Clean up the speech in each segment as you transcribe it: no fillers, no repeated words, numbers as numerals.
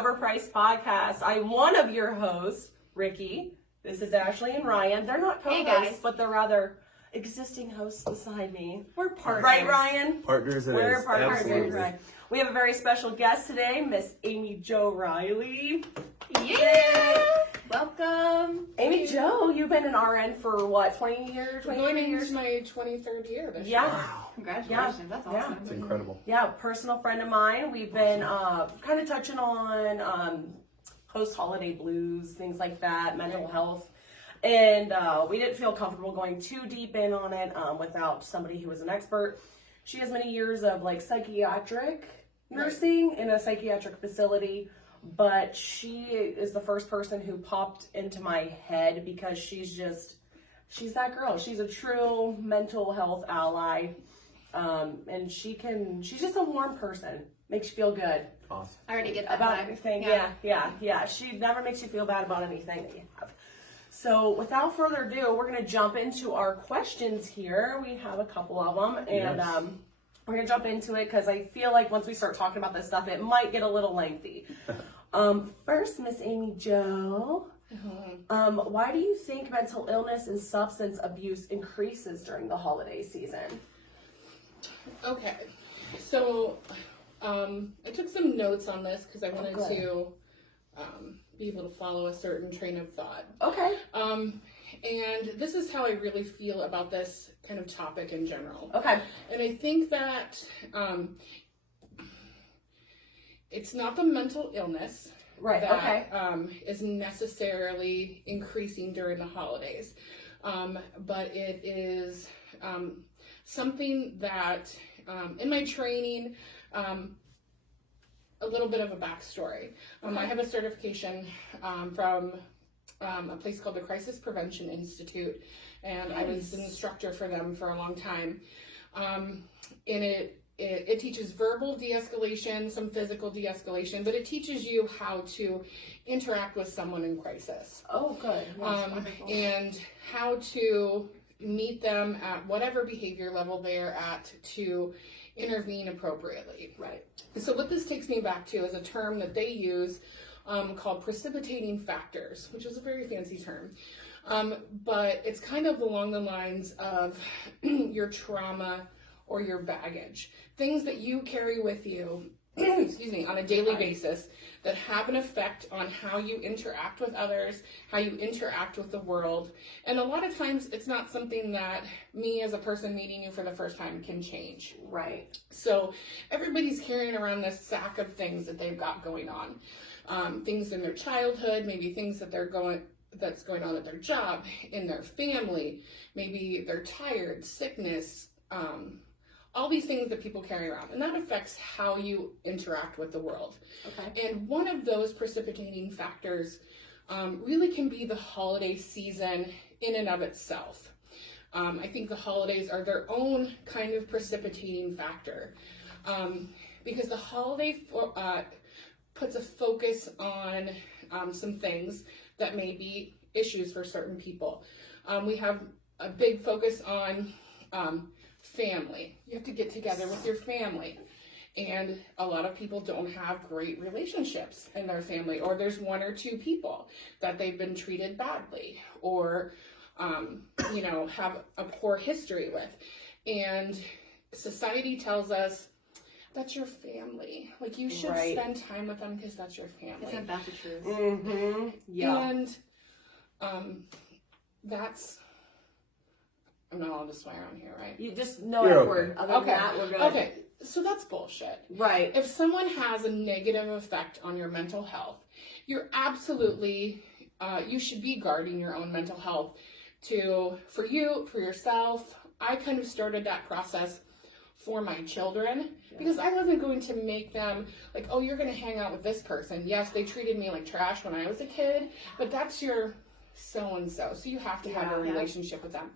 Overpriced Podcast. I'm one of your hosts, Ricky. This is Ashley and Ryan. They're not co-hosts, but they're rather existing hosts beside me. We're partners. Right, Ryan? Partners it We're is. partners. Absolutely. Right. We have a very special guest today, Miss Amy Jo Riley. Yeah! Welcome. Amy Jo, you've been an RN for what, 20 years? 23 years? It's my 23rd year this Yeah. year. Wow. Congratulations. That's awesome. It's incredible. Yeah, personal friend of mine. We've been kind of touching on post-holiday blues, things like that, mental health. And we didn't feel comfortable going too deep in on it without somebody who was an expert. She has many years of like psychiatric nursing in a psychiatric facility, but she is the first person who popped into my head because she's that girl. She's a true mental health ally. And she's just a warm person. Makes you feel good. Awesome. I already get that About vibe. anything. Yeah. She never makes you feel bad about anything that you have. So without further ado, we're going to jump into our questions here. We have a couple of them, and Yes. we're going to jump into it because I feel like once we start talking about this stuff, it might get a little lengthy. First, Miss Amy Jo, why do you think mental illness and substance abuse increases during the holiday season? Okay. So, I took some notes on this because I wanted to be able to follow a certain train of thought. Okay. And this is how I really feel about this kind of topic in general. Okay. And I think that it's not the mental illness Right. that is necessarily increasing during the holidays, but it is something that in my training, a little bit of a backstory. I have a certification from a place called the Crisis Prevention Institute, and I was an instructor for them for a long time. And it teaches verbal de-escalation, some physical de-escalation, but it teaches you how to interact with someone in crisis. Oh, good. And how to meet them at whatever behavior level they're at to intervene appropriately. Right. So what this takes me back to is a term that they use called precipitating factors, which is a very fancy term. But it's kind of along the lines of your trauma or your baggage, things that you carry with you, excuse me, on a daily basis that have an effect on how you interact with others, how you interact with the world. And a lot of times it's not something that me as a person meeting you for the first time can change. Right. So everybody's carrying around this sack of things that they've got going on. Things in their childhood, maybe things that that's going on at their job, in their family, maybe they're tired, sickness, all these things that people carry around, and that affects how you interact with the world. Okay. And one of those precipitating factors really can be the holiday season in and of itself. I think the holidays are their own kind of precipitating factor because the holiday puts a focus on some things that may be issues for certain people. We have a big focus on family. You have to get together with your family. And a lot of people don't have great relationships in their family, or there's one or two people that they've been treated badly, or, have a poor history with. And society tells us that's your family. Like, you should spend time with them because that's your family. Isn't that the truth? Mm-hmm. Yeah. And that's... I'm not allowed to swear on here, right? You just no You're F word. Other than that, we're good. Okay, so that's bullshit. Right. If someone has a negative effect on your mental health, you're absolutely, you should be guarding your own mental health for you, for yourself. I kind of started that process for my children because I wasn't going to make them like, oh, you're going to hang out with this person. Yes, they treated me like trash when I was a kid, but that's your so-and-so. So you have to have a relationship with them.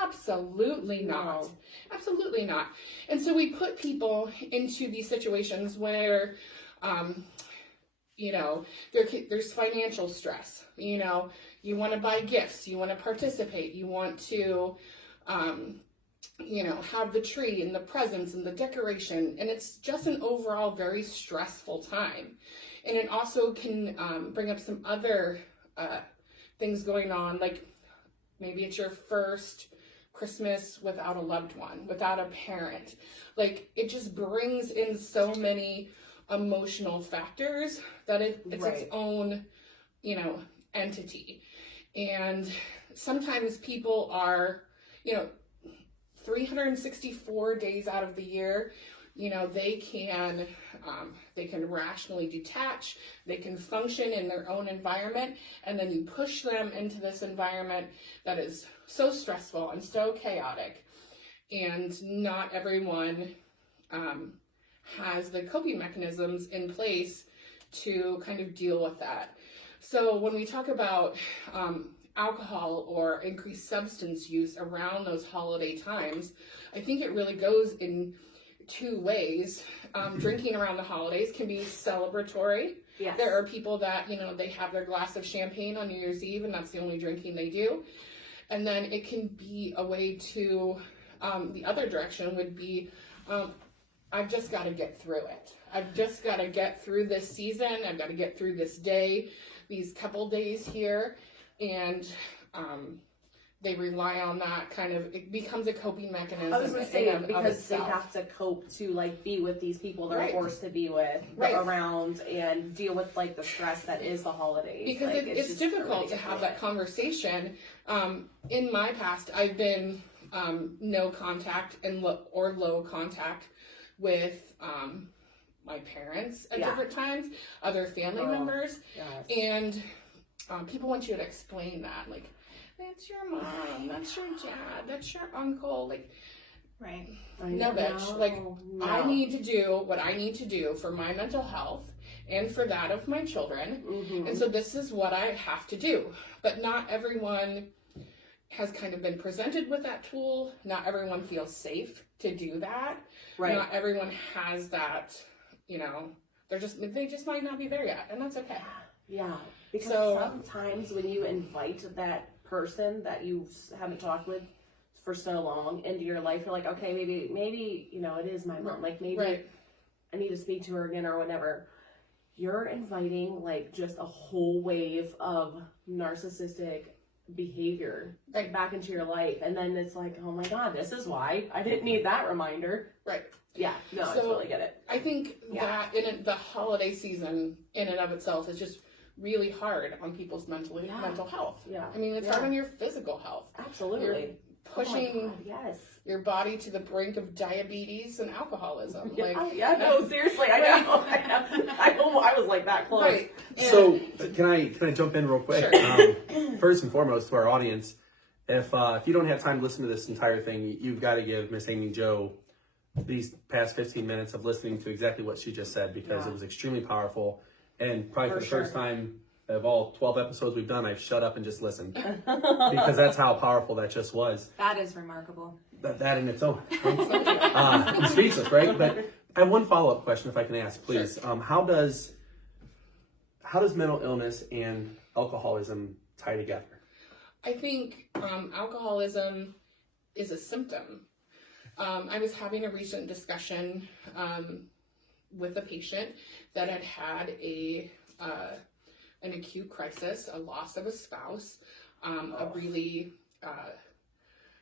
Absolutely not. Absolutely not. And so we put people into these situations where, there's financial stress. You want to buy gifts. You want to participate. You want to, have the tree and the presents and the decoration, and it's just an overall very stressful time. And it also can bring up some other things going on, like maybe it's your first Christmas without a loved one, without a parent. Like, it just brings in so many emotional factors that it's its own, entity. And sometimes people are, 364 days out of the year, they can rationally detach, they can function in their own environment, and then you push them into this environment that is so stressful and so chaotic, and not everyone has the coping mechanisms in place to kind of deal with that. So when we talk about alcohol or increased substance use around those holiday times, I think it really goes in two ways. Drinking around the holidays can be celebratory. Yes. There are people that, they have their glass of champagne on New Year's Eve and that's the only drinking they do. And then it can be a way to, the other direction would be, I've just got to get through it. I've just got to get through this season. I've got to get through this day, these couple days here. And they rely on that it becomes a coping mechanism. I was going to say, because they have to cope to be with these people they're forced to be with around and deal with the stress that is the holidays. Because it's difficult to have that conversation. In my past, I've been no contact or low contact with my parents at different times, other family members, and people want you to explain that, that's your mom, that's your dad, that's your uncle, right? No, bitch. No. I need to do what I need to do for my mental health and for that of my children, and so this is what I have to do. But not everyone has kind of been presented with that tool. Not everyone feels safe to do that. Right. Not everyone has that. They just might not be there yet, and that's okay. Yeah, because sometimes when you invite that person that you haven't talked with for so long into your life, you're like, okay, maybe it is my mom. Maybe I need to speak to her again or whatever. You're inviting just a whole wave of narcissistic behavior back into your life, and then it's like, oh my God, this is why I didn't need that reminder. Right. Yeah. No, I totally get it. I think that in the holiday season in and of itself is just really hard on people's mental health. Yeah. I mean, it's hard on your physical health. Absolutely. You're pushing your body to the brink of diabetes and alcoholism. No, seriously, I know. I was that close. Right. So can I jump in real quick? Sure. First and foremost, to our audience, if you don't have time to listen to this entire thing, you've got to give Miss Amy Jo these past 15 minutes of listening to exactly what she just said, because it was extremely powerful. And probably for the first time of all 12 episodes we've done, I've shut up and just listened, because that's how powerful that just was. That is remarkable. That in its own. I'm speechless, right? But I have one follow-up question, if I can ask, please. Sure. How does mental illness and alcoholism tie together? I think alcoholism is a symptom. I was having a recent discussion with a patient that had an acute crisis, a loss of a spouse, a really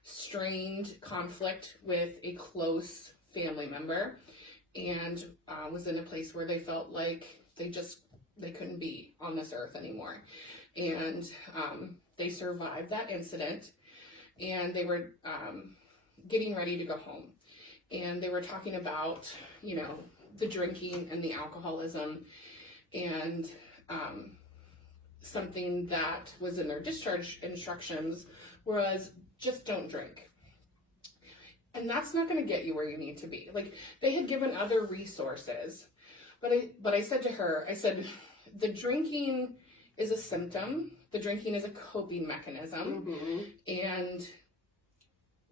strained conflict with a close family member, and was in a place where they felt like they couldn't be on this earth anymore. And they survived that incident, and they were getting ready to go home. And they were talking about, the drinking and the alcoholism, and something that was in their discharge instructions was just don't drink. And that's not going to get you where you need to be. They had given other resources, but I said to her, the drinking is a symptom. The drinking is a coping mechanism, and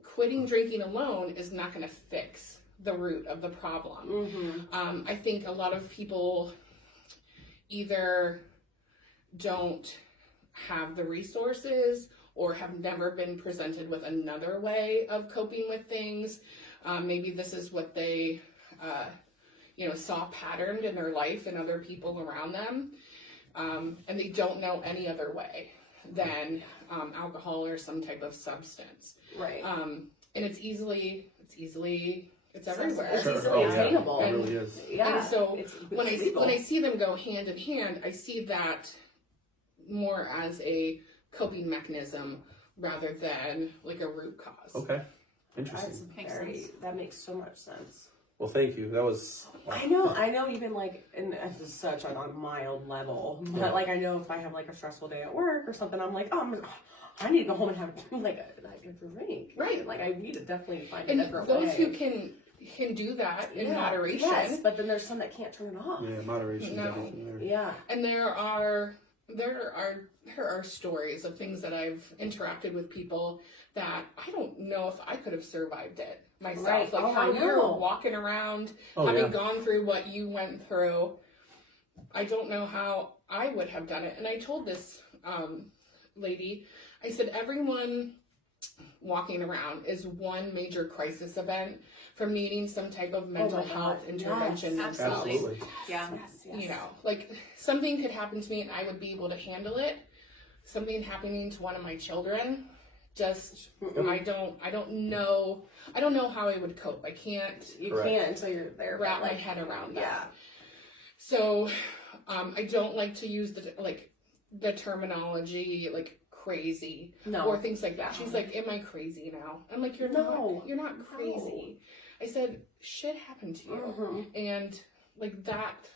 quitting drinking alone is not going to fix the root of the problem. I think a lot of people either don't have the resources or have never been presented with another way of coping with things. Maybe this is what they, saw patterned in their life and other people around them, and they don't know any other way than alcohol or some type of substance. Right. And it's everywhere. It's Sure. easily Oh, yeah. attainable. It really is. Yeah. And so it's when legal. I see them go hand in hand, I see that more as a coping mechanism rather than like a root cause. Okay. Interesting. That makes so much sense. Well, thank you. That was. I know even like, and this is such on a mild level, but Yeah. like I know if I have like a stressful day at work or something, I'm like, I need to go home and have like a drink. Right. Like I need to definitely find And a different those way. who can do that in moderation. Yes, but then there's some that can't turn it off. Yeah, moderation is No. everything there. Yeah. And there are stories of things that I've interacted with people that I don't know if I could have survived it myself. Right. Like Oh, how I you're know. walking around, Oh, having yeah. gone through what you went through. I don't know how I would have done it. And I told this lady, I said, everyone walking around is one major crisis event from needing some type of mental my God. health intervention Yes. themselves. Absolutely. Yeah. Yes. You know, like something could happen to me and I would be able to handle it. Something happening to one of my children, just I don't know how I would cope. I can't You Correct. can't until you're there. wrap but, my like, head around that. Yeah. So I don't like to use the terminology like crazy No. or things like that. She's like, "Am I crazy now?" I'm like, "You're No. not. You're not crazy." I said, "Shit happened to you," Mhm. and like that,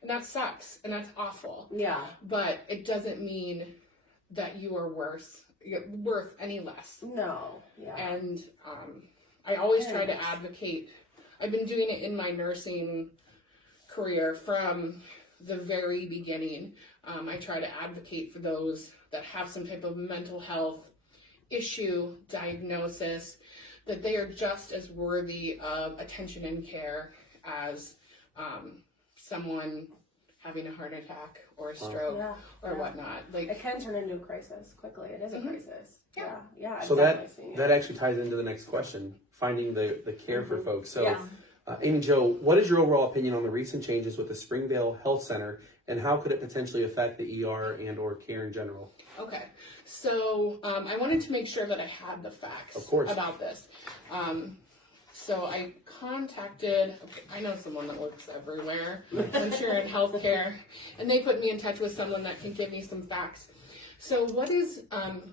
and that sucks, and that's awful. Yeah. But it doesn't mean that you are worth any less. No. Yeah. And I always try to Yes. advocate. I've been doing it in my nursing career from the very beginning. I try to advocate for those that have some type of mental health issue, diagnosis, that they are just as worthy of attention and care as someone having a heart attack or a stroke Yeah. or Yeah. whatnot. Like, It can turn into a crisis quickly. It is a Mhm. crisis. Yeah. Yeah. I've So definitely seen it. that actually ties into the next question: finding the care for folks. So, Yeah. Amy Jo, what is your overall opinion on the recent changes with the Springdale Health Center, and how could it potentially affect the ER and/or care in general? okay, so I wanted to make sure that I had the facts Of course. about this. So I contacted, I know someone that works everywhere, I'm sure in healthcare, and they put me in touch with someone that can give me some facts. So what is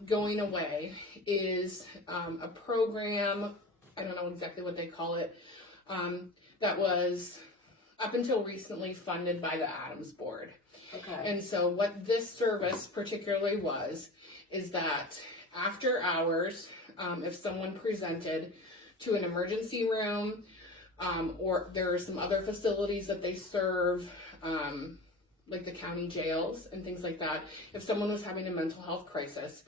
going away is a program, I don't know exactly what they call it, that was up until recently funded by the Adams Board. Okay. And so what this service particularly is that after hours, if someone presented to an emergency room, or there are some other facilities that they serve, like the county jails and things like that, if someone was having a mental health crisis,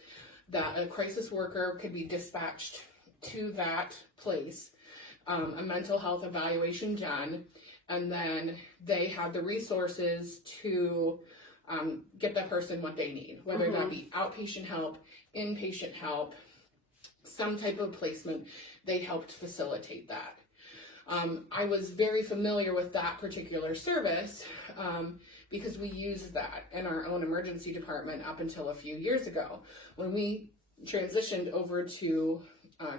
that a crisis worker could be dispatched to that place, a mental health evaluation done, and then they have the resources to get that person what they need, whether that be outpatient help, inpatient help, some type of placement. They helped facilitate that. I was very familiar with that particular service because we used that in our own emergency department up until a few years ago. When we transitioned over to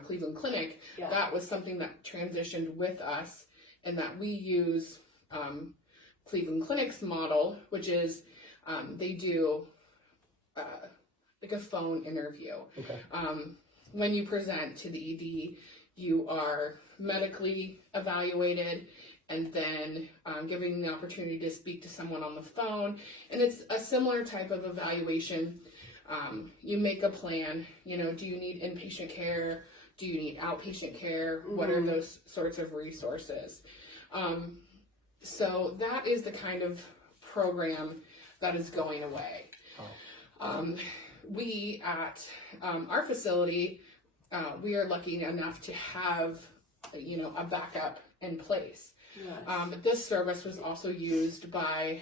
Cleveland Clinic, Yeah. that was something that transitioned with us, and that we use Cleveland Clinic's model, which is they do like a phone interview. Okay. When you present to the ED, you are medically evaluated and then given the opportunity to speak to someone on the phone. And it's a similar type of evaluation. You make a plan, do you need inpatient care? Do you need outpatient care? What are those sorts of resources? So that is the kind of program that is going away. We at our facility, we are lucky enough to have, a backup in place. Yes. But this service was also used by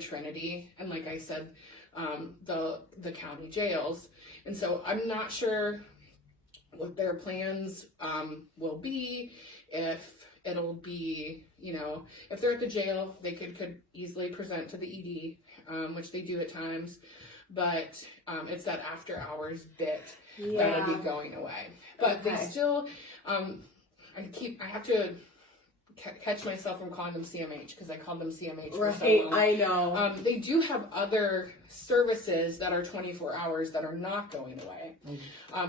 Trinity, and like I said, the county jails. And so I'm not sure what their plans will be, if it'll be, if they're at the jail, they could easily present to the ED, which they do at times, but it's that after hours bit that'll be going away. But they still, I have to catch myself from calling them CMH, because I called them CMH for so long. I know. They do have other services that are 24 hours that are not going away.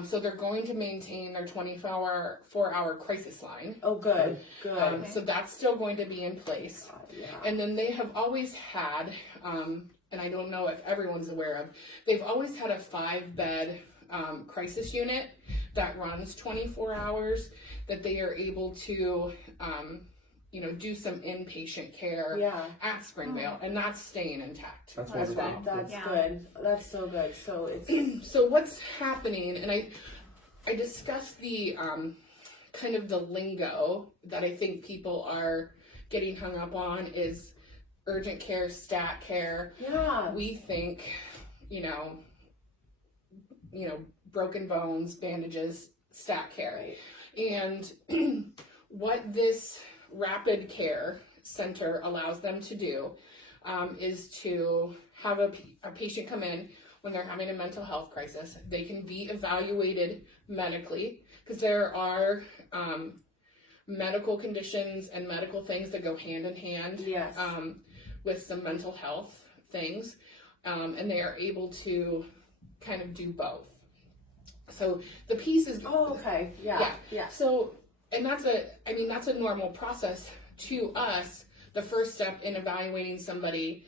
So they're going to maintain their 24-hour crisis line. Oh, good. So that's still going to be in place. And then they have always had, and I don't know if everyone's aware of, they've always had a 5-bed crisis unit that runs 24 hours that they are able to do some inpatient care at Springvale, and that's staying intact. That's as wonderful. well. That's good. That's so good. So it's So what's happening, and I discussed the kind of the lingo that I think people are getting hung up on is urgent care, stat care. yeah. We think, broken bones, bandages, stat care. Right. And what this rapid care center allows them to do is to have a patient come in when they're having a mental health crisis. They can be evaluated medically, because there are medical conditions and medical things that go hand in hand Yes. with some mental health things, and they are able to kind of do both. So the piece is okay. Yeah. So, and that's a normal process to us. The first step in evaluating somebody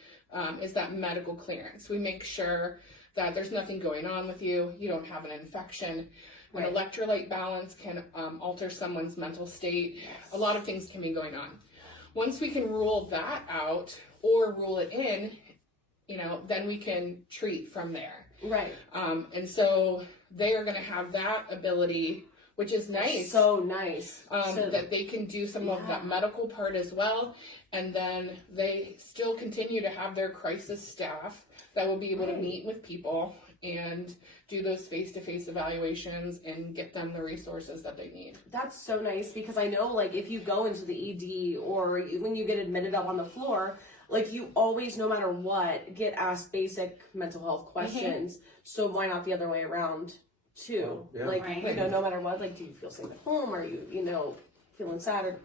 is that medical clearance. We make sure that there's nothing going on with you. You don't have an infection. An electrolyte balance can alter someone's mental state. Yes. A lot of things can be going on. Once we can rule that out or rule it in, then we can treat from there. Right. And so they are going to have that ability, which is nice. So nice. That they can do some of that medical part as well. And then they still continue to have their crisis staff that will be able to meet with people and do those face-to-face evaluations and get them the resources that they need. That's so nice, because I know, like, if you go into the ED or when you get admitted up on the floor, like, you always, no matter what, get asked basic mental health questions. So why not the other way around too? Yeah. Like, Right. no matter what, like, do you feel safe at home? Are you, feeling sad? Or,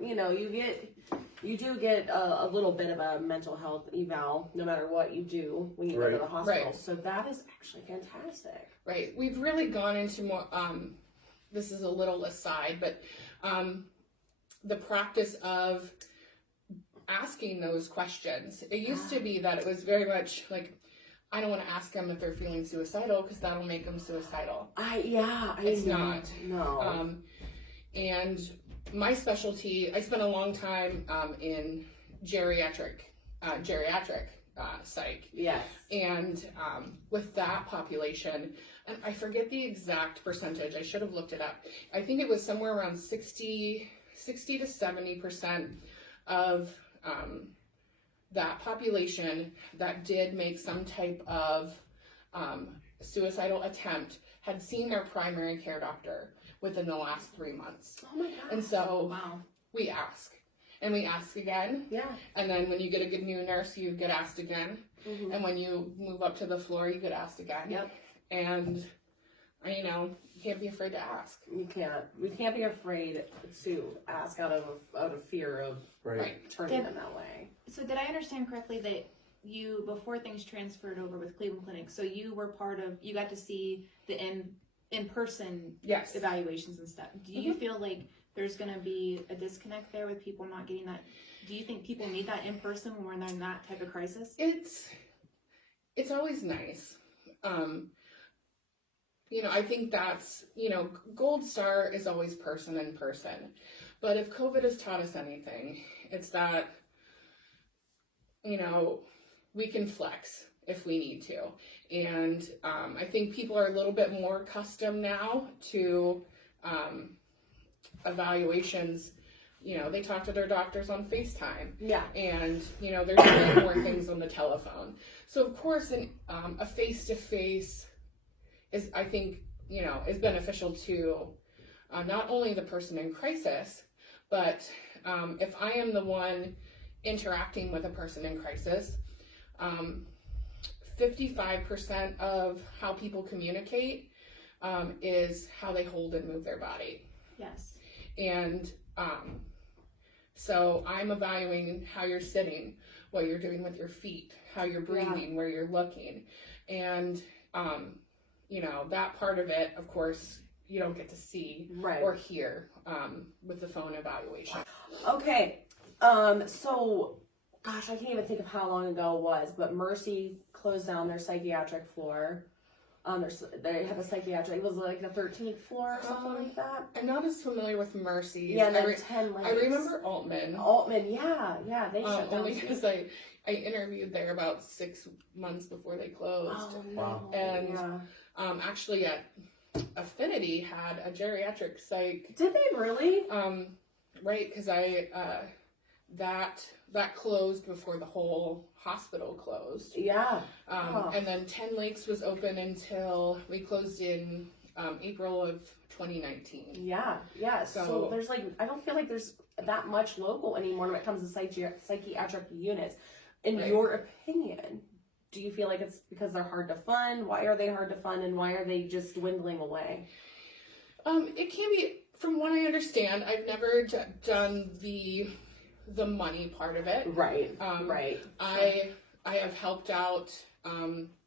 you do get a little bit of a mental health eval, no matter what you do when you go to the hospital. Right. So that is actually fantastic. Right. We've really gone into more, this is a little aside, but the practice of asking those questions. It used to be that it was very much like, I don't want to ask them if they're feeling suicidal, because that'll make them suicidal. It's not. No. And my specialty, I spent a long time in geriatric psych. Yes. And with that population, and I forget the exact percentage, I should have looked it up. I think it was somewhere around 60 to 70% of that population that did make some type of suicidal attempt had seen their primary care doctor within the last 3 months. Oh my God. And so Wow. we ask. And we ask again. Yeah. And then when you get a good new nurse, you get asked again. Mm-hmm. And when you move up to the floor, you get asked again. Yep. And, you can't be afraid to ask. You can't. We can't be afraid to ask out of fear of turning them that way. So did I understand correctly that you, before things transferred over with Cleveland Clinic, so you were you got to see the in-person Yes. evaluations and stuff. Do you feel like there's going to be a disconnect there with people not getting that? Do you think people need that in person when they're in that type of crisis? It's always nice. I think that's, gold star is always person in person. But if COVID has taught us anything, it's that, we can flex if we need to. And I think people are a little bit more accustomed now to evaluations you know, they talk to their doctors on FaceTime. Yeah. And, you know, they're doing more things on the telephone. So, of course, a face-to-face is, I think, you know, is beneficial to not only the person in crisis, but if I am the one interacting with a person in crisis, 55% of how people communicate is how they hold and move their body. Yes. And so I'm evaluating how you're sitting, what you're doing with your feet, how you're breathing, where you're looking. And, you know, that part of it, of course, you don't get to see or hear with the phone evaluation. Okay. So, gosh, I can't even think of how long ago it was, but Mercy closed down their psychiatric floor. They have a psychiatric, it was like the 13th floor or something like that. I'm not as familiar with Mercy. Yeah, and then 10 Lakes. I remember Altman. Yeah, they shut down. Only because I interviewed there about 6 months before they closed. Oh, Wow. no. And actually at Affinity had a geriatric psych. Did they really? Right, because that closed before the whole hospital closed. Yeah. And then 10 Lakes was open until we closed in April of 2019. Yeah. So there's like, I don't feel like there's that much local anymore when it comes to psychiatric units. In your opinion, do you feel like it's because they're hard to fund? Why are they hard to fund, and why are they just dwindling away? It can be, from what I understand, I've never done the money part of it. Right. I have helped out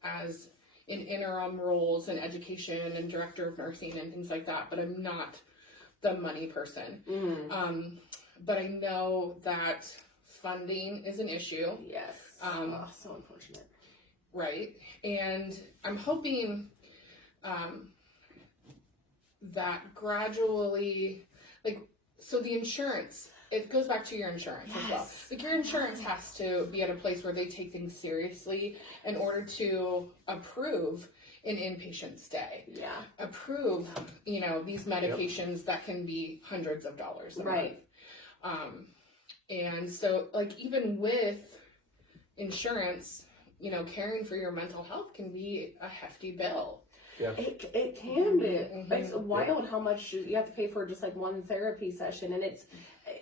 as in interim roles in education and director of nursing and things like that, but I'm not the money person. Mm-hmm. But I know that funding is an issue. Yes. So unfortunate. Right. And I'm hoping that gradually, so the insurance, it goes back to your insurance as well. Like, your insurance has to be at a place where they take things seriously in order to approve an inpatient stay. Yeah. Approve, you know, these medications that can be hundreds of dollars a month. And so, like, even with insurance, you know, caring for your mental health can be a hefty bill. Yeah. It can be. It's wild how much you have to pay for just like one therapy session, and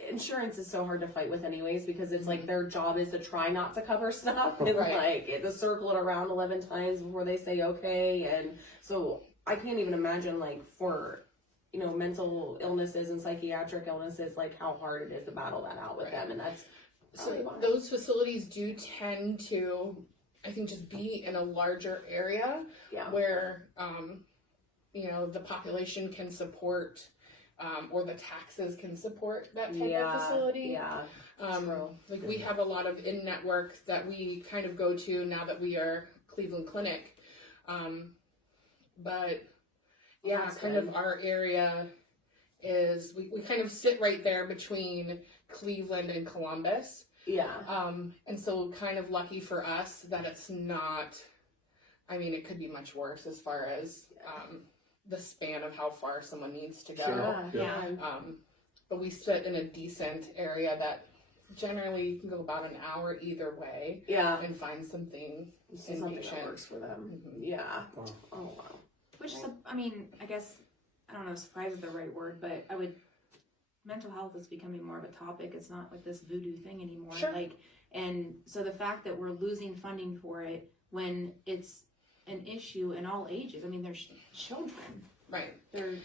insurance is so hard to fight with anyways, because it's like their job is to try not to cover stuff and like to circle it around 11 times before they say okay. And so I can't even imagine, like, for, you know, mental illnesses and psychiatric illnesses, like how hard it is to battle that out with them. And that's so those facilities do tend to, I think, just be in a larger area where, you know, the population can support, or the taxes can support that type of facility. Like, we have a lot of in-network that we kind of go to now that we are Cleveland Clinic. But kind of our area is, we kind of sit right there between Cleveland and Columbus. And so kind of lucky for us that it's not, I mean, it could be much worse as far as the span of how far someone needs to go. But we sit in a decent area that generally you can go about an hour either way and find something that works for them. Wow. Oh wow. Which, I mean, I guess, I don't know if surprise is the right word, but mental health is becoming more of a topic. It's not like this voodoo thing anymore. And so the fact that we're losing funding for it when it's an issue in all ages. I mean, there's children. Right. They're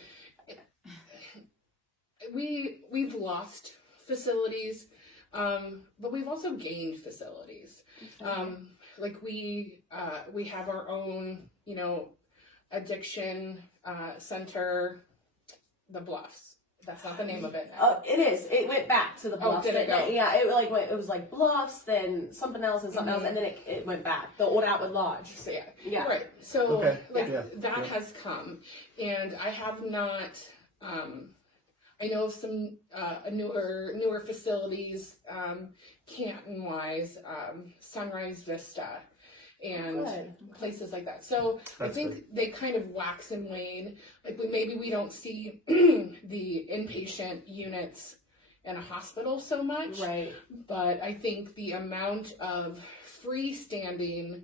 We've lost facilities, but we've also gained facilities. Like, we have our own, you know, addiction center, the Bluffs. That's not the name of it now. It is. It went back to the Bluffs. Did it go? Yeah, it was like Bluffs, then something else and something else, and then it went back. The old Atwood Lodge. So right. So that has come, and I have not. I know of some newer facilities, Canton Wise, Sunrise Vista, and places like that. So I think they kind of wax and wane. Like, maybe we don't see the inpatient units in a hospital so much. Right. But I think the amount of freestanding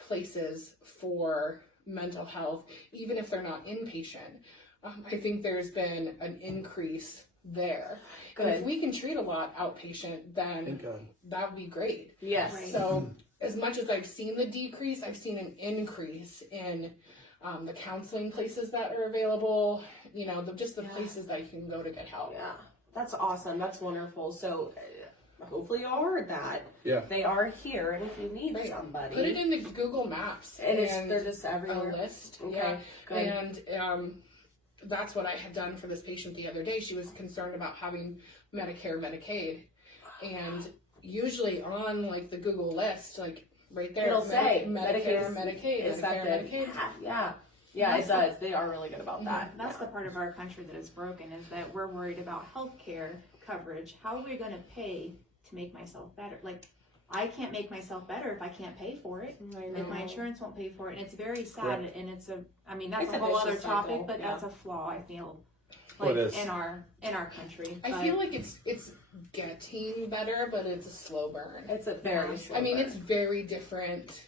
places for mental health, even if they're not inpatient, I think there's been an increase there. Good. And if we can treat a lot outpatient, then Thank God. that would be great. Yes. Right. So as much as I've seen the decrease, I've seen an increase in the counseling places that are available, you know, just the places that you can go to get help. Yeah. That's awesome. That's wonderful. So hopefully you all heard that. Yeah. They are here, and if you need Right. somebody. Put it in the Google Maps And they're just everywhere. a list. Okay, Yeah. good. And that's what I had done for this patient the other day. She was concerned about having Medicare, Medicaid. And usually on like the Google list, like right there, It'll say Medicare, Medicaid Medicaid, accepted. Medicaid. Yeah. Yeah, it That's does. They are really good about that. That's the part of our country that is broken, is that we're worried about healthcare coverage. How are we going to pay to make myself better? Like, I can't make myself better if I can't pay for it. If my insurance won't pay for it. And it's very sad. Correct. And it's that's It's a a whole other vicious topic, cycle, but yeah. that's a flaw, I feel, Well, like it is. in our country. I But feel like it's getting better, but it's a slow burn. It's a very slow I mean, burn. it's very different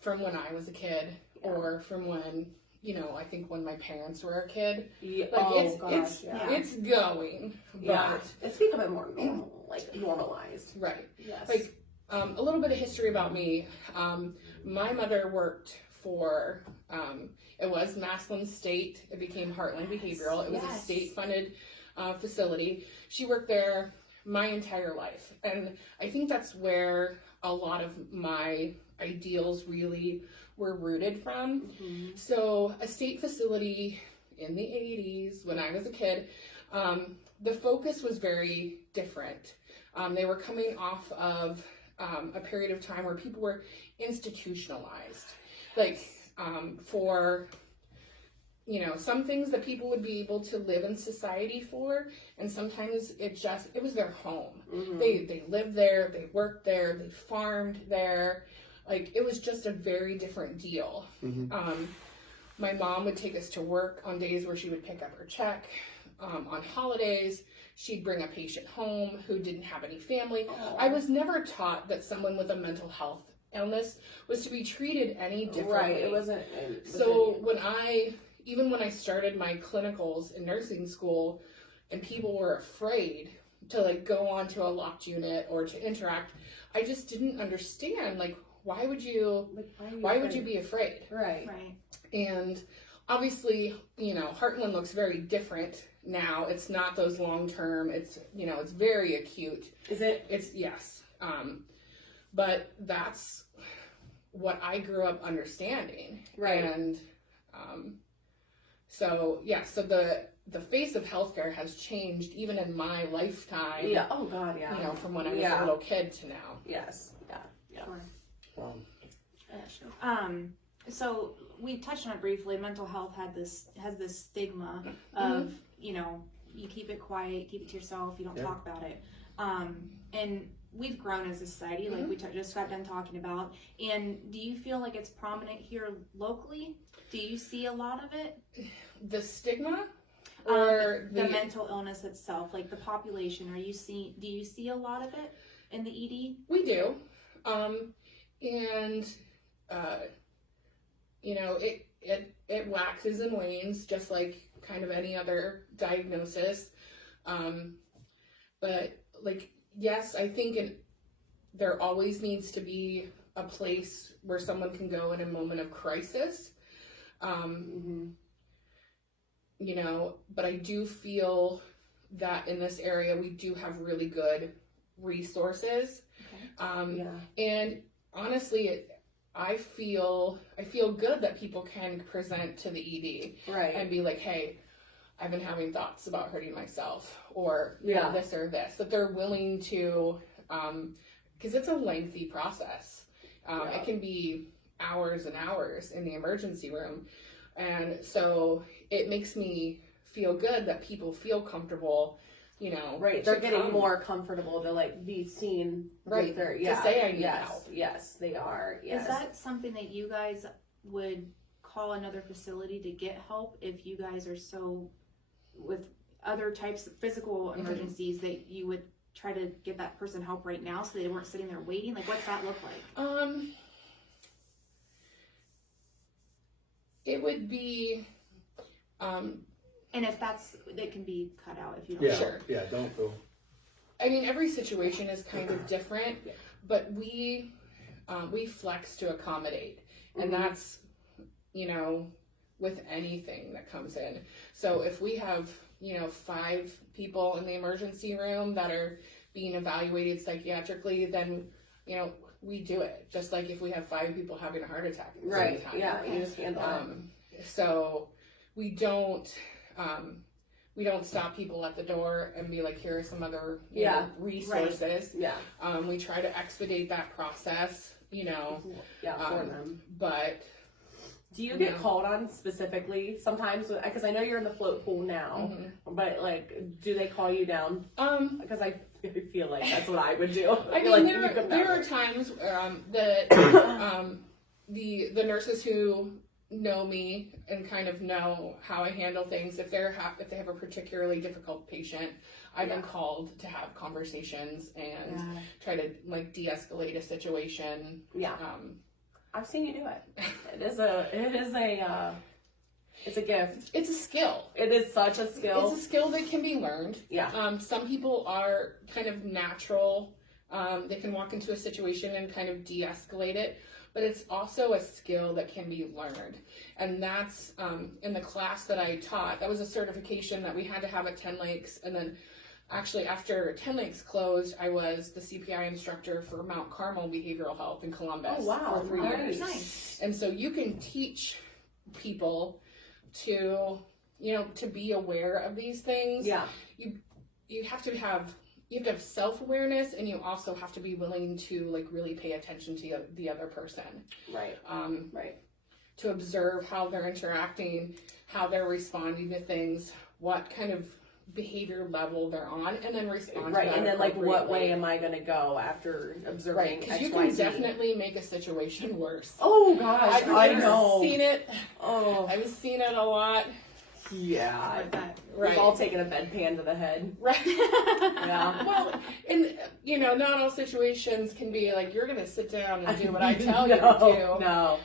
from when I was a kid, or from when, you know, I think when my parents were a kid. Yeah. Like Oh, gosh, it's going, but yeah. It's becoming more normal, like normalized. right. Yes. Like a little bit of history about me. My mother worked for it was Massillon State. It became Heartland Behavioral. It was a Yes. state-funded facility. She worked there my entire life, and I think that's where a lot of my ideals really were rooted from. So a state facility in the 80s, when I was a kid, the focus was very different. They were coming off of a period of time where people were institutionalized. Like for, you know, some things that people would be able to live in society for, and sometimes it was their home. They lived there, they worked there, they farmed there. Like, it was just a very different deal. My mom would take us to work on days where she would pick up her check. On holidays, she'd bring a patient home who didn't have any family. I was never taught that someone with a mental health illness was to be treated any differently. Right. It wasn't. So even when I started my clinicals in nursing school, and people were afraid to like go onto a locked unit or to interact, I just didn't understand, like, why would you be afraid? Right. Right. And obviously, you know, Heartland looks very different now. It's not those long term. It's, you know, it's very acute. Is it? It's yes. But that's what I grew up understanding. Right. And so the face of healthcare has changed even in my lifetime. Yeah. Oh God. Yeah. You know, from when I was Yeah. a little kid to now. Yes. Yeah. Yeah. Sure. Wow. So we touched on it briefly. Mental health has this stigma of, you know, you keep it quiet, keep it to yourself, you don't talk about it. And we've grown as a society, like we just got done talking about. And do you feel like it's prominent here locally? Do you see a lot of it? The stigma, or the mental illness itself, like the population. Do you see a lot of it in the ED? We do, and you know, it waxes and wanes just like kind of any other diagnosis. But like, yes, I think there always needs to be a place where someone can go in a moment of crisis. You know, but I do feel that in this area we do have really good resources. Okay. And honestly, I feel good that people can present to the ED Right. and be like, hey, I've been having thoughts about hurting myself, or you know, this or this, that they're willing to, because it's a lengthy process. It can be hours and hours in the emergency room. And so it makes me feel good that people feel comfortable, you know. Right. They're getting more comfortable to like be seen. Right. With their, To say I need help. Yes, they are. Yes. Is that something that you guys would call another facility to get help if you guys are so other types of physical emergencies that you would try to give that person help right now so they weren't sitting there waiting? Like, what's that look like? It would be, And if it can be cut out if you don't. Yeah, Sure. yeah, don't go. I mean, every situation is kind of different, but we flex to accommodate, and that's, with anything that comes in. So if we have, 5 people in the emergency room that are being evaluated psychiatrically, then, we do it. Just like if we have 5 people having a heart attack at the same time. Yeah, you just handle it. So we don't stop people at the door and be like, here are some other resources. Yeah. We try to expedite that process, For them. But do you get called on specifically sometimes? Because I know you're in the float pool now, but like, do they call you down? Because I feel like that's what I would do. I mean, like, there are times that the nurses who know me and kind of know how I handle things, if they have a particularly difficult patient, I've been called to have conversations and try to like de-escalate a situation. Yeah. I've seen you do it. It's a gift. It's a skill. It is such a skill. It's a skill that can be learned. Yeah. Some people are kind of natural. They can walk into a situation and kind of de-escalate it, but it's also a skill that can be learned. And that's in the class that I taught. That was a certification that we had to have at 10 Lakes, and then actually, after 10 Lakes closed, I was the CPI instructor for Mount Carmel Behavioral Health in Columbus for 3 years. Nice. And so you can teach people to be aware of these things. Yeah. You have to have self-awareness, and you also have to be willing to like really pay attention to the other person. Right. Right. To observe how they're interacting, how they're responding to things, what kind of behavior level they're on, and then respond Right, to that and then like what way appropriately. am I gonna go after observing Right, because you can definitely make a situation worse. Oh gosh, I know. I've seen it. Oh I've seen it a lot. yeah. Right. We've all taken a bedpan to the head. Right. Yeah. Well, and not all situations can be like you're gonna sit down and do what I tell you to do. No.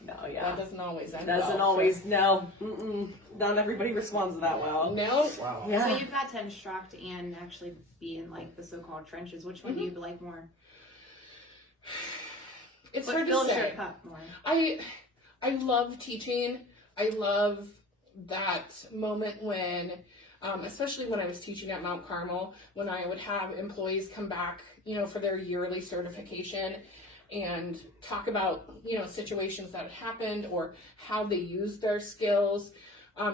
No, yeah. That doesn't always end Doesn't well. always, no. Mm-mm. Not everybody responds that well. No. Wow. Yeah. So you've got to instruct and actually be in like the so-called trenches. Which one do you like more? It's What hard to fills say. your cup more? I love teaching. I love that moment when, especially when I was teaching at Mount Carmel, when I would have employees come back, for their yearly certification and talk about, situations that had happened or how they used their skills.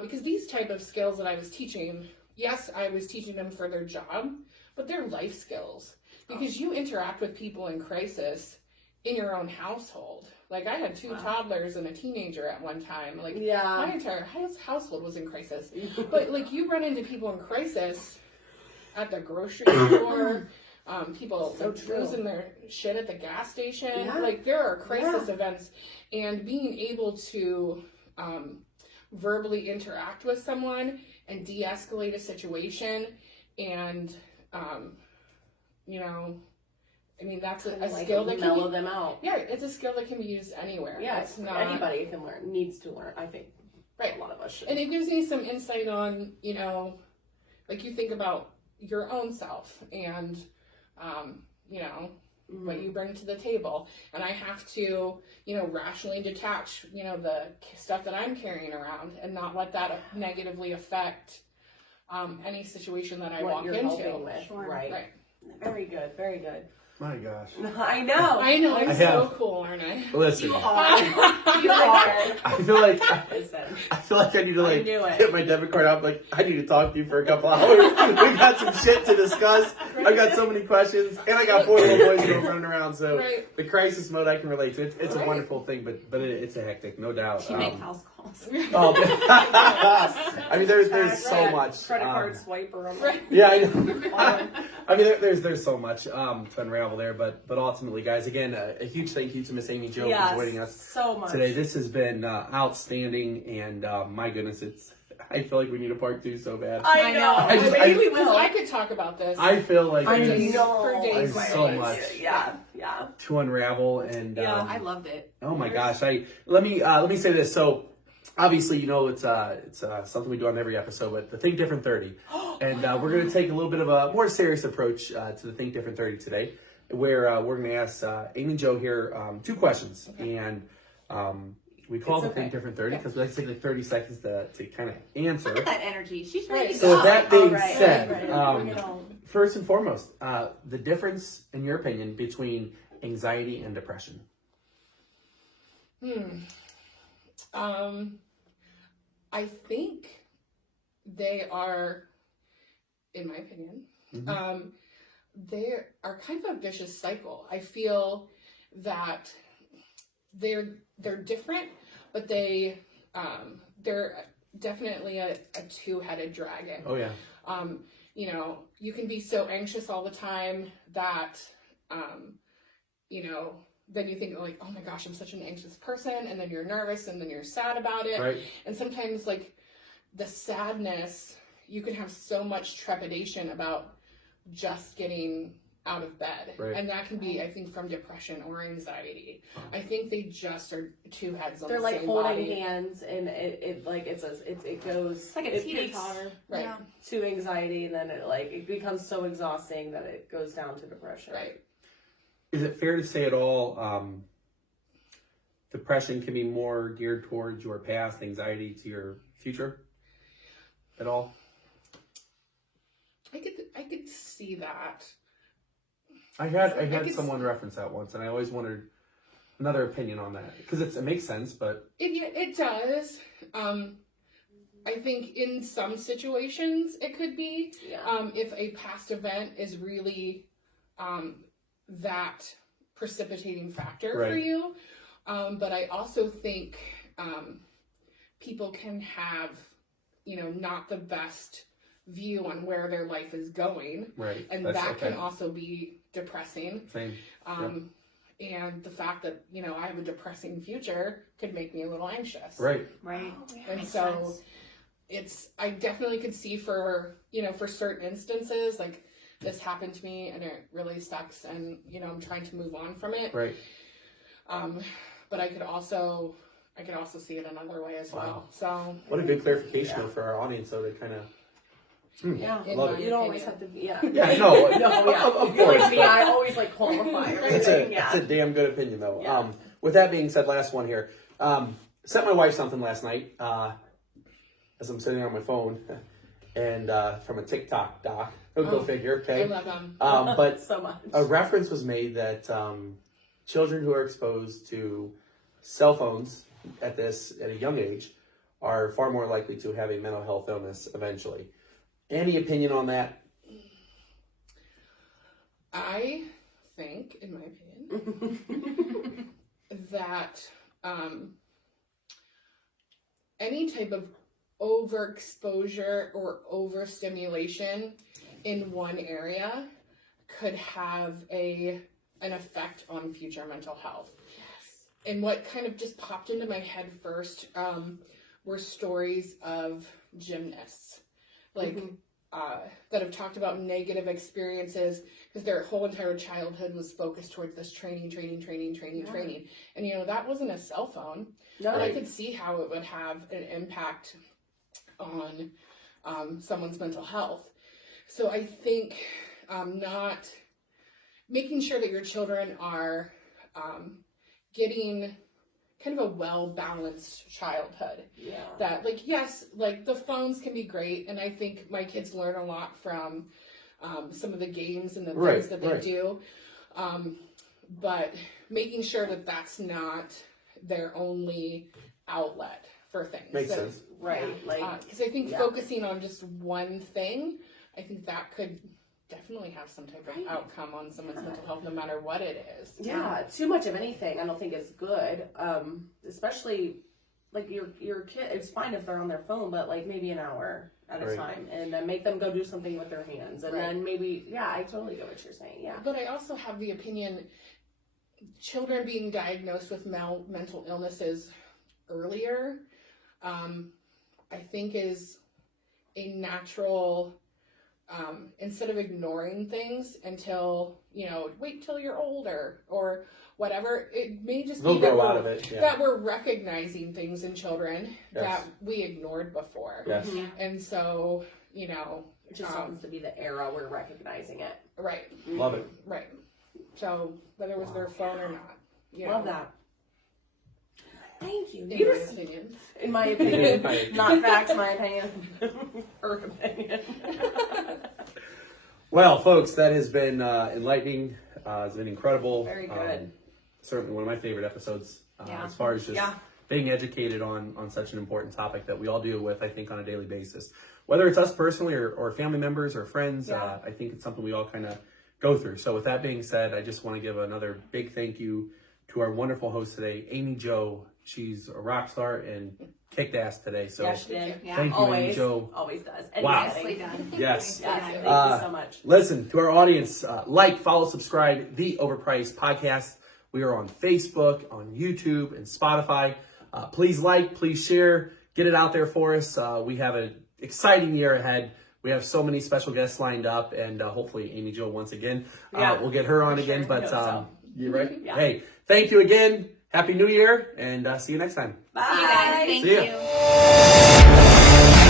Because these type of skills that I was teaching, yes, I was teaching them for their job, but they're life skills. Because you interact with people in crisis in your own household. Like I had 2 toddlers and a teenager at one time. Like my entire household was in crisis. But like you run into people in crisis at the grocery store, people losing their shit at the gas station. Yeah. Like there are crisis events, and being able to verbally interact with someone and de-escalate a situation, and that's a skill that mellow can be, them out. yeah, it's a skill that can be used anywhere. Yeah, it's not anybody can learn, needs to learn. I think right. A lot of us should. And it gives me some insight on, like you think about your own self and, what you bring to the table. And I have to, rationally detach, the stuff that I'm carrying around and not let that negatively affect any situation that I what walk you're into. helping with. Sure. Right. Very good. Very good. My gosh. I know. I know, I'm I so have- cool, aren't I? Listen, You are. You are. I feel like Listen. I need to I knew it. get my debit card out. Like I need to talk to you for a couple hours. We got some shit to discuss. I've got so many questions, and I got 4 little boys going running around. So Right. the crisis mode I can relate to. It's a Right. wonderful thing, but it's a hectic, no doubt. Do you make house calls? I mean, there's so much. Credit card swiper. Right. Yeah, I know. I mean, there's so much to unravel there, but ultimately, guys, again, a huge thank you to Miss Amy Jo for joining us so much today. This has been outstanding, and my goodness, I feel like we need a part 2 so bad. I know. Maybe we because will. I could talk about this. I feel like I there's know. for days. There's so much. Yeah. to unravel, and Yeah. I loved it. oh my gosh, let me say this. So obviously, it's something we do on every episode, but the Think Different 30, and we're going to take a little bit of a more serious approach to the Think Different 30 today, where we're going to ask Amy and Joe here 2 questions, and we call it the Think Different 30 because we like to take like 30 seconds to kind of answer. Look at that energy. She's ready to So go. with that being Right, said, right. Bring it on. first and foremost, the difference, in your opinion, between anxiety and depression. I think they are, in my opinion, they are kind of a vicious cycle. I feel that they're different, but they're definitely a 2-headed dragon. Oh yeah. You can be so anxious all the time that, then you think like, oh my gosh, I'm such an anxious person, and then you're nervous, and then you're sad about it. Right. And sometimes like the sadness, you can have so much trepidation about just getting out of bed. Right. And that can be, I think, from depression or anxiety. I think they just are 2 heads on They're the like same holding body. hands, and it goes. It's like a it teeter peaks totter. Right. Yeah. to anxiety, and then it becomes so exhausting that it goes down to depression. Right. Is it fair to say at all, depression can be more geared towards your past, anxiety to your future at all? I could see that. I had could someone reference that once, and I always wondered another opinion on that because it makes sense, but It does. I think in some situations it could be. Yeah. If a past event is really that precipitating factor for Right. you. But I also think people can have, not the best view on where their life is going. right, And that's that okay. can also be depressing. Same. And the fact that, I have a depressing future could make me a little anxious. Right. Right. And Makes so sense. I definitely could see for certain instances, like this happened to me and it really sucks and, I'm trying to move on from it. Right. But I could also see it another way as well. Wow. So What a good clarification though for our audience, though, to kind of. Yeah. Love it. You don't always have to. Yeah. Yeah, no, No, yeah. of You're course. like me, I always like qualify It's everything. a damn good opinion, though. Yeah. With that being said, last one here. Sent my wife something last night as I'm sitting on my phone, and from a TikTok doc. Go figure, okay? I love them. But So much. a reference was made that children who are exposed to cell phones at a young age are far more likely to have a mental health illness eventually. Any opinion on that? I think, in my opinion, that any type of overexposure or overstimulation in one area could have an effect on future mental health. Yes. And what kind of just popped into my head first were stories of gymnasts, like that have talked about negative experiences because their whole entire childhood was focused towards this training. And that wasn't a cell phone. No. But I could see how it would have an impact on someone's mental health. So I think not making sure that your children are getting kind of a well-balanced childhood. Yeah. That, yes, the phones can be great, and I think my kids learn a lot from some of the games and the things that they do. But making sure that that's not their only outlet for things. Makes sense. Right. Because I think focusing on just one thing, I think that could definitely have some type of outcome on someone's mental health, no matter what it is. Yeah, too much of anything I don't think is good. Especially like your kid, it's fine if they're on their phone, but like maybe an hour at a time, and then make them go do something with their hands, and then maybe I totally get what you're saying. Yeah. But I also have the opinion, children being diagnosed with mental illnesses earlier, I think is a natural, instead of ignoring things until, wait till you're older or whatever, it may just They'll be that grow out of it. Yeah. that we're recognizing things in children Yes. that we ignored before. Yes. And so, It just happens to be the era we're recognizing it. right, Love it. right. So whether it was their phone or not, Love that. Thank you. in You my just- opinion. in my opinion, not facts, my opinion. Her opinion. Well, folks, that has been enlightening. It's been incredible. Very good. Certainly one of my favorite episodes Yeah. as far as just Yeah. being educated on such an important topic that we all deal with, I think, on a daily basis. Whether it's us personally or family members or friends, Yeah. I think it's something we all kind of go through. So with that being said, I just want to give another big thank you to our wonderful host today, Amy Jo. She's a rock star and kicked ass today. So Yeah, she did. Yeah. thank you, Amy Always. Jo. Always does. Wow. Nicely done. Yes. Yes, Nicely thank done. you so much. Listen, to our audience, like, follow, subscribe, The Overpriced Podcast. We are on Facebook, on YouTube, and Spotify. Please like, please share, get it out there for us. We have an exciting year ahead. We have so many special guests lined up, and hopefully Amy Jo once again. Yeah, we'll get her on for again. sure. But Hope so. you right? Yeah. Hey, thank you again. Happy New Year, and see you next time. Bye. See you guys. Thank See ya. you.